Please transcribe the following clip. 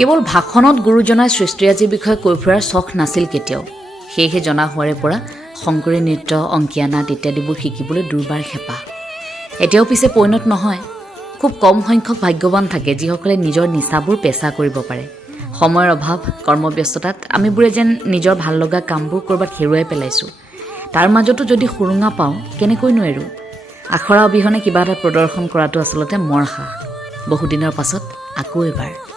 কেৱল ভাষণত গুৰুজনাই সৃষ্টিৰাজিৰ বিষয়ে কৈ ফুৰাৰ চখ নাছিল কেতিয়াও। সেয়েহে জনা হোৱাৰে পৰা শংকৰী নৃত্য, অংকীয়া নাট ইত্যাদিবোৰ শিকিবলৈ দুৰ্বাৰ হেঁপাহ। এতিয়াও পিছে পৰিণত নহয়। খুব কম সংখ্যক ভাগ্যৱান থাকে যিসকলে নিজৰ নিচাবোৰ পেচা কৰিব পাৰে। সময়ৰ অভাৱ, কৰ্মব্যস্ততাত আমিবোৰে যেন নিজৰ ভাল লগা কামবোৰ ক'ৰবাত হেৰুৱাই পেলাইছোঁ। তাৰ মাজতো যদি সুৰুঙা পাওঁ কেনেকৈনো এৰো। আখৰা অবিহনে কিবা এটা প্ৰদৰ্শন কৰাটো আচলতে মৰ সাহ। বহুদিনৰ পাছত আকৌ এবাৰ